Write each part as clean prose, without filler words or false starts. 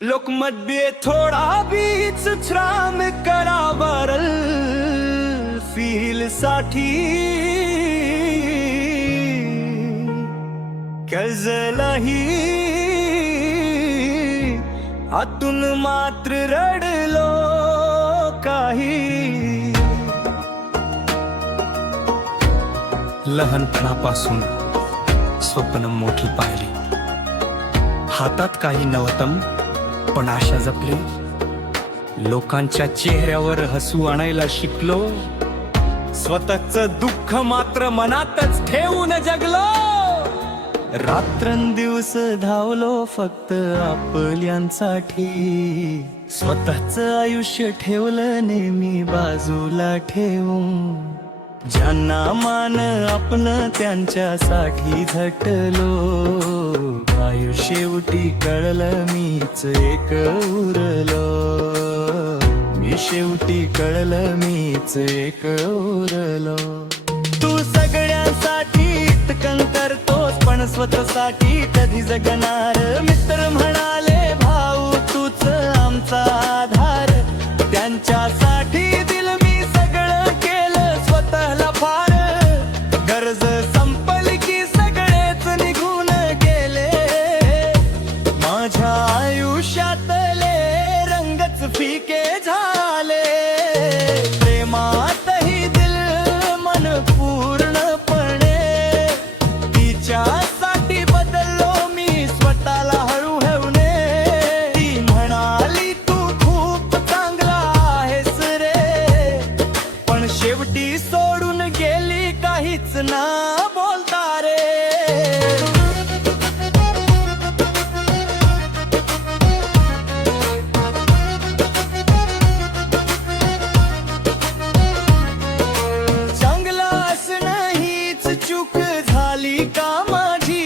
लोकमध्ये थोडा beach श्राम करावरल feel साठी कजलही आतून मात्र रडलो काही। लहानपणापासून स्वप्न मोठी पाहिली, हातात काही नवतम पण आशा जपली, लोकांच्या चेहऱ्यावर हसू आणायला शिकलो, स्वतःच दुःख मात्र मनातच ठेवून जगलो। रात्रंदिवस धावलो फक्त आपल्यांसाठी, स्वतःच आयुष्य ठेवलं नेहमी बाजूला ठेवून। ज्यांना मान आपण त्यांच्यासाठी झटलो, काय शेवटी कळलं मीच एक उरलो, मी शेवटी कळलं मीच एक उरलो। तू सगळ्यांसाठी इतकं करतोस पण स्वतःसाठी कधी जगणार। मित्र म्हणाले भाऊ तूच आमचा आधार, त्यांच्यासाठी दिल मी सगळं केलं स्वतःला फार। गरज संपली की सगळेच निघून गेले, माझ्या आयुष्यातले रंगच फिके झाले। प्रेमातही दिल मन पूर्णपणे, तिच्यासाठी बदललो मी स्वतःला हळूहळूने। ती म्हणाली तू खूप चांगला आहेस रे, पण शेवटी सोडून गेली काहीच ना बोलता रे। चांगला असणं हीच चूक झाली का माझी,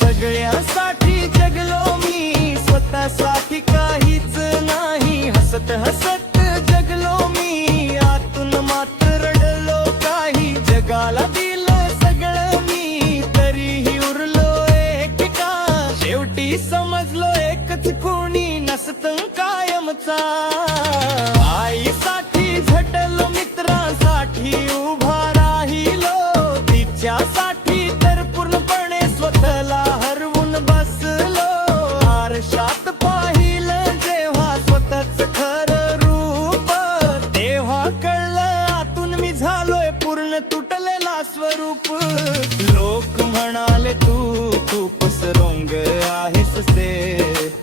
सगळ्यांसाठी जगलो मी स्वतःसाठी काहीच नाही। हसत हसत जगलो मी आतून मात्र रडलो काही। जगाला दिलं सगळं मी तरीही उरलो एकटा, शेवटी समजलो एकच कोणी नसतं कायमचा। आईसाठी झटलो मित्रांसाठी उभा राहिलो, तिच्यासाठी तर पूर्णपणे स्वतःला हरवून बसलो। आरशात पाहिलं जेव्हा स्वतःच खरं रूप, तेव्हा कळलं आतून मी झालोय पूर्ण तुटलेला स्वरूप। लोक म्हणाले तू खूप स्ट्रॉंग आहेस ते,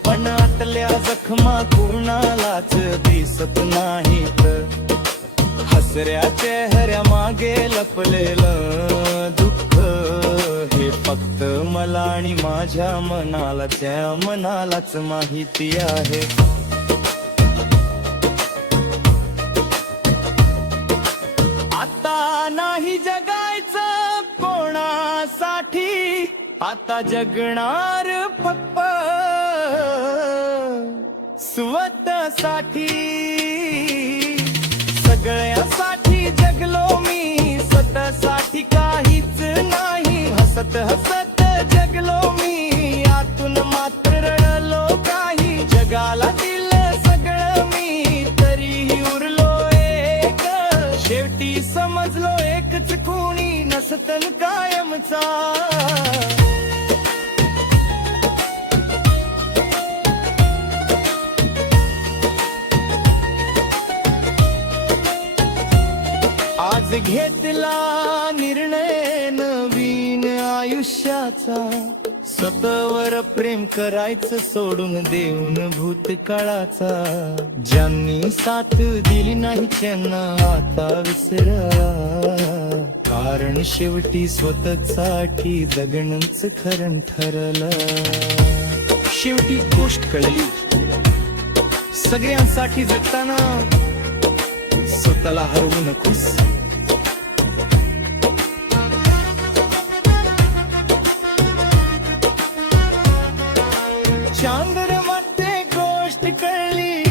पण आतल्या जखमा कुणालाच दिसत नाहीत। हसऱ्या चेहऱ्या मागे लपलेलं दुःख, हे फक्त मला आणि माझ्या मनाला त्या मनालाच माहिती आहे। आता नाही जगायचं कोणासाठी, आता जगणार फक्त स्वतःसाठी। सगळ्यासाठी जगलो मी स्वतःसाठी काहीच नाही। हसत हसत जगलो मी आतून मात्र रडलो काही। जगाला दिलं सगळं मी तरीही उरलो एक, शेवटी समजलो एकच कोणी नसतं कायमचा। आज घेतला निर्णय नवीन आयुष्याचा, स्वतःवर प्रेम करायचं सोडून देऊन भूतकाळाचा। ज्यांनी साथ दिली नाही त्यांना आता विसरा, कारण शेवटी स्वतःसाठी जगणंच खरं ठरलं। शेवटी गोष्ट कळली, सगळ्यांसाठी जगताना स्वतःला हरवू नकोस। चांद्रमध्ये गोष्ट कळली,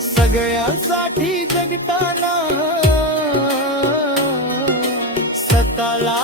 सगळ्यांसाठी जगताना स्वतःला